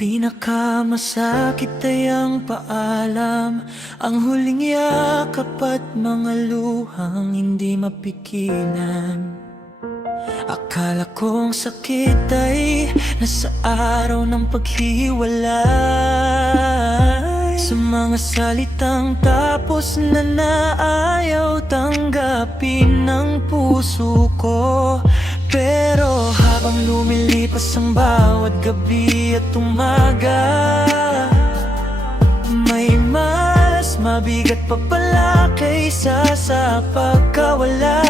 Pinakamasakit ay ang paalam, ang huling yakap at mga luhang hindi mapigilan. Akala kong sakit ay nasa araw ng paghiwalay, sa mga salitang tapos na naayaw tanggapin ng puso ko. Pero habang lumilipas ang bawat gabi at umaga, may mas mabigat pa pala kaysa sa pagkawala.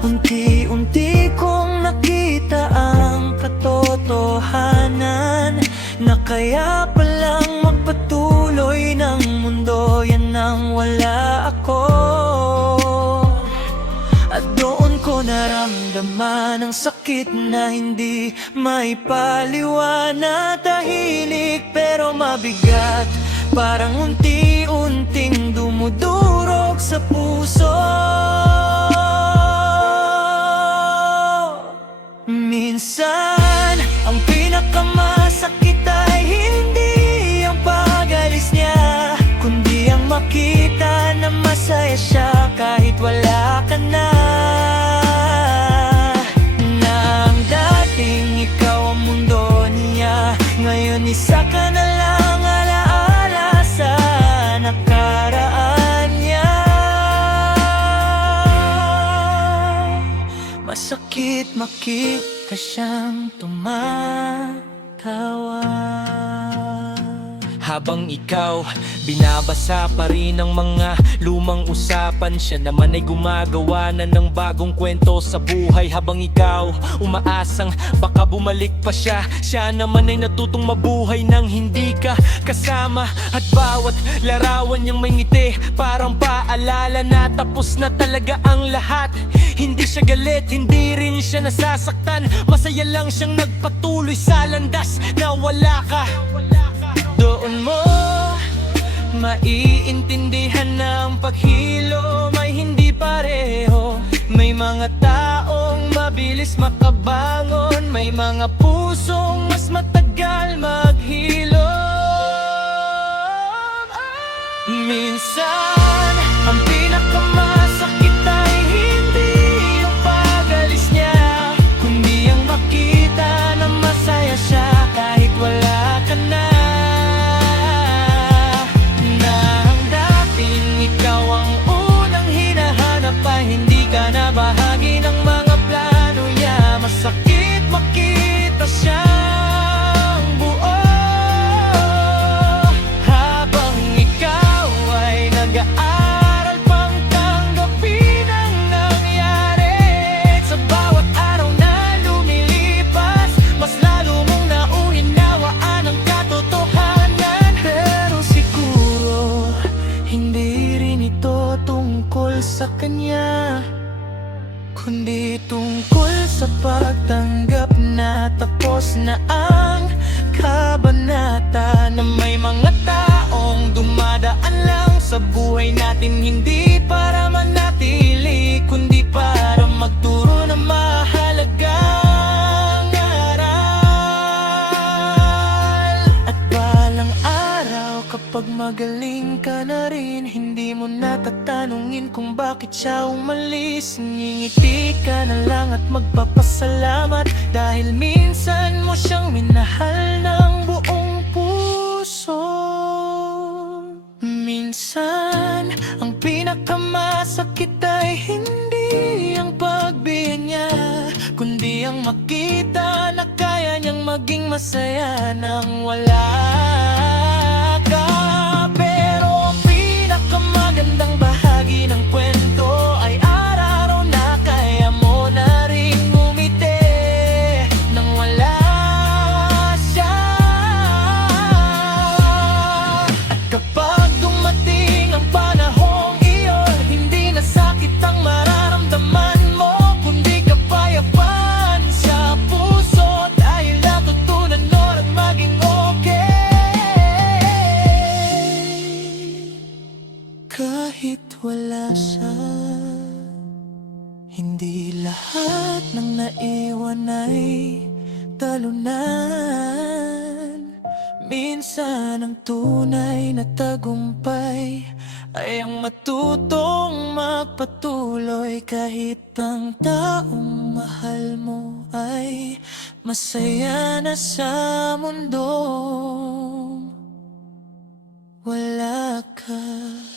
Unti-unti kong nakita ang katotohanan, na kaya palang magpatuloy ng mundo yan nang wala ako. At doon ko naramdaman ang sakit na hindi may paliwanag. Tahimik pero mabigat, parang unti-unting dumudurog sa puso. Minsan, ang pinakamasakit ay hindi ang pag-alis niya, kundi ang makita na masaya siya kahit wala ka na. Na ang dating ikaw ang mundo niya, ngayon isa ka na lang alaala sa nakaraan niya. Masakit makita siyang tumatawa habang ikaw binabasa pa rin ang mga lumang usapan. Siya naman ay gumagawa na ng bagong kwento sa buhay. Habang ikaw umaasang baka bumalik pa siya, siya naman ay natutong mabuhay nang hindi ka kasama. At bawat larawan niyang may ngiti, parang paalala na tapos na talaga ang lahat. Hindi siya galit, hindi rin siya nasasaktan, masaya lang siyang nagpatuloy sa landas na wala ka. Doon mo maiintindihan ng paghilom ay hindi pareho. May mga taong mabilis makabangon, may mga pusong mas matagal maghilom. Minsan, ang pinakamasakit ay hindi yung pag-alis niya, kundi ang makita na masaya siya kahit wala ka na. Hindi ka na bahagi ng mga plano niya. Masakit makita siyang buo habang ikaw ay nag-aaral pang tanggapin ang nangyari. Sa bawat araw na lumilipas, mas lalo mong nauunawaan ang katotohanan. Pero siguro hindi rin ito tungkol sa kanya, kundi tungkol sa pagtanggap na tapos na ang kabanata. Na may mga taong dumadaan lang sa buhay natin, hindi para manatili, kundi para magturo ng mahalagang aral. At balang araw kapag magaling ka na rin, hindi mo natatanungin kung bakit siya umalis. Ngingiti ka na lang at magpapasalamat dahil minsan mo siyang minahal ng buong puso. Minsan, ang pinakamasakit ay hindi ang pagbiyan niya, kundi ang makita na kaya niyang maging masaya nang wala ka. Pero ang pinakamagandang bahagi ng kwento ay araw-araw na kaya mo na rin ngumiti nang wala siya. At kapag dumating ang panahong iyon, hindi na sakit ang mararamdaman mo, kundi kapayapaan sa puso dahil natutunan mo rin maging okay. Kahit wala siya, hindi lahat ng naiwan ay talunan. Minsan ang tunay na tagumpay ay ang matutong magpatuloy kahit ang taong mahal mo ay masaya na sa mundo. Wala ka.